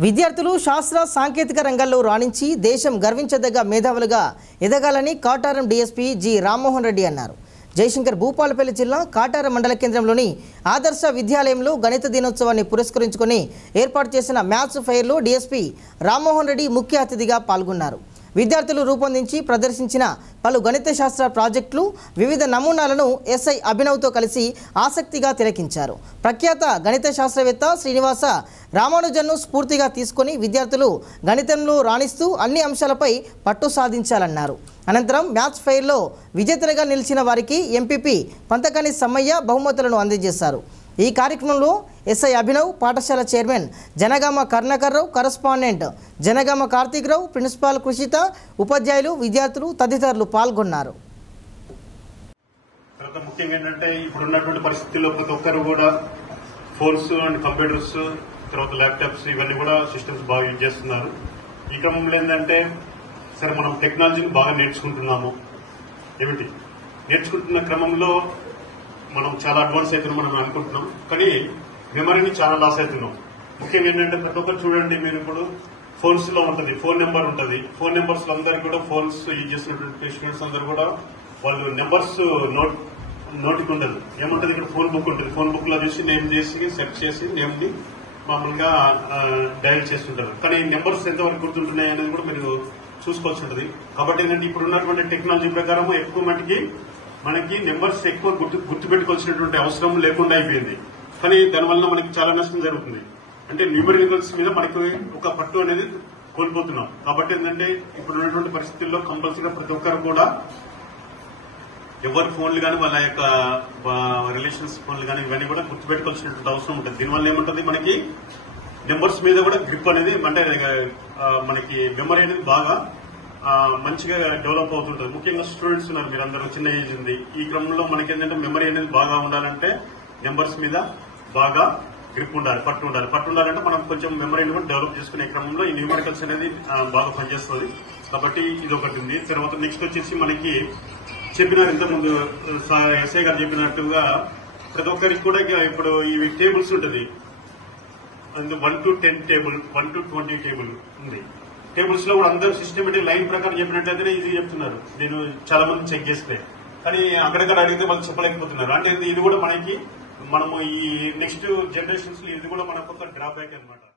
విద్యార్థులు శాస్త్ర సాంకేతిక రంగాల్లో రాణించి దేశం గర్వించదగ్గ మేధావులుగా ఎదగాలని కాటారం డీఎస్పీ జి రామ్మోహన్ రెడ్డి అన్నారు. జయశంకర్ భూపాలపల్లి జిల్లా కాటారం మండల కేంద్రంలోని ఆదర్శ విద్యాలయంలో గణిత దినోత్సవాన్ని పురస్కరించుకొని ఏర్పాటు చేసిన మ్యాథ్స్ ఫెయిర్లో డీఎస్పీ రామ్మోహన్ రెడ్డి ముఖ్య అతిథిగా పాల్గొన్నారు. విద్యార్థులు రూపొందించి ప్రదర్శించిన పలు గణిత శాస్త్ర ప్రాజెక్టులు వివిధ నమూనాలను ఎస్ఐ అభినవ్తో కలిసి ఆసక్తిగా తిలకించారు. ప్రఖ్యాత గణిత శాస్త్రవేత్త శ్రీనివాస రామానుజన్ను స్ఫూర్తిగా తీసుకొని విద్యార్థులు గణితంలో రాణిస్తూ అన్ని అంశాలపై పట్టు సాధించాలన్నారు. అనంతరం మ్యాథ్స్ ఫెయిర్లో విజేతలుగా నిలిచిన వారికి ఎంపీపీ పంతకాని సమ్మయ్య బహుమతులను అందజేశారు. ఈ కార్యక్రమంలో ఎస్ఐ అభినవ్, పాఠశాల chairman Janagama Karunakar Rao, correspondent Janagama Karthika Rao, principal Krishitha, ఉపాధ్యాయులు, విద్యార్థులు తదితరులు పాల్గొన్నారు. ముఖ్యంగా ఏంటంటే ఇప్పుడున్నటువంటి పరిస్థితుల్లో ప్రతి ఒక్కరు కూడా ఫోన్స్ అండ్ కంప్యూటర్స్, తర్వాత ల్యాప్టాప్స్ ఇవన్నీ కూడా సిస్టమ్స్ బాగా యూజ్ చేస్తున్నారు. ఈ క్రమంలో ఏంటంటే సరే మనం టెక్నాలజీని బాగా నేర్చుకుంటున్నాము. నేర్చుకుంటున్న క్రమంలో మనం చాలా అడ్వాన్స్ అవుతున్నాం మనం అనుకుంటున్నాం, కానీ మెమరీని చాలా లాస్ అవుతున్నాం. ముఖ్యంగా ఏంటంటే ప్రతి ఒక్కరు చూడండి, మీరు ఇప్పుడు ఫోన్స్ లో ఉంటుంది, ఫోన్ నెంబర్ ఉంటుంది. ఫోన్ నెంబర్స్ అందరికీ కూడా ఫోన్స్ యూజ్ చేసినటువంటి స్టూడెంట్స్ అందరూ కూడా వాళ్ళు నెంబర్స్ నోటికి ఉండదు. ఏముంటుంది, ఇక్కడ ఫోన్ బుక్ ఉంటుంది. ఫోన్ బుక్ లో చూసి నేమ్ చేసి సెర్చ్ చేసి నేమ్ ని మామూలుగా డయల్ చేస్తుంటారు. కానీ నెంబర్స్ ఎంతవరకు గుర్తుంటున్నాయి అనేది కూడా మీరు చూసుకోవాల్సి ఉంటుంది. కాబట్టి ఏంటంటే ఇప్పుడు ఉన్నటువంటి టెక్నాలజీ ప్రకారం ఎక్కువ మటుకి మనకి నెంబర్స్ ఎక్కువ గుర్తుపెట్టుకోవాల్సినటువంటి అవసరం లేకుండా అయిపోయింది. కానీ దానివల్ల మనకి చాలా నష్టం జరుగుతుంది. అంటే న్యూమరికల్స్ మీద మనకి ఒక పట్టు అనేది కోల్పోతున్నాం. కాబట్టి ఏంటంటే ఇప్పుడు ఉన్నటువంటి పరిస్థితుల్లో కంపల్సరీగా ప్రతి ఒక్కరు కూడా ఎవరి ఫోన్లు కానీ వాళ్ళ యొక్క రిలేషన్స్ ఫోన్లు కానీ ఇవన్నీ కూడా గుర్తుపెట్టుకోవాల్సినటువంటి అవసరం ఉంటుంది. దీనివల్ల ఏముంటుంది, మనకి నెంబర్స్ మీద కూడా గ్రిప్ అనేది అంటే మనకి మెమరీ అనేది బాగా మంచిగా డెవలప్ అవుతుంటుంది. ముఖ్యంగా స్టూడెంట్స్ ఉన్నారు, మీరందరూ చిన్న ఏజ్ ఉంది. ఈ క్రమంలో మనకి ఏంటంటే మెమరీ అనేది బాగా ఉండాలంటే నెంబర్స్ మీద బాగా గ్రిప్ ఉండాలి, పట్టు ఉండాలంటే మనం కొంచెం మెమరీని కూడా డెవలప్ చేసుకునే క్రమంలో ఈ న్యూమరికల్స్ అనేది బాగా పనిచేస్తుంది. కాబట్టి ఇది ఒకటి ఉంది. తర్వాత నెక్స్ట్ వచ్చేసి మనకి చెప్పినారు ఇంతకుముందు ఎస్ఐ గారు చెప్పినట్టుగా ప్రతి ఒక్కరికి కూడా ఇప్పుడు ఇవి టేబుల్స్ ఉంటుంది. 1 to 10 టేబుల్, 1 to 20 టేబుల్ ఉంది. టేబుల్స్ లో కూడా అందరూ సిస్టమేటిక్ లైన్ ప్రకారం చెప్పినట్లయితేనే ఇది చెప్తున్నారు. నేను చాలా మంది చెక్ చేస్తే, కానీ అక్కడక్కడ అడిగితే వాళ్ళు చెప్పలేకపోతున్నారు. అంటే ఇది కూడా మనకి మనము ఈ నెక్స్ట్ జనరేషన్స్ లో ఇది కూడా మనకు ఒక డ్రాబ్యాక్ అనమాట.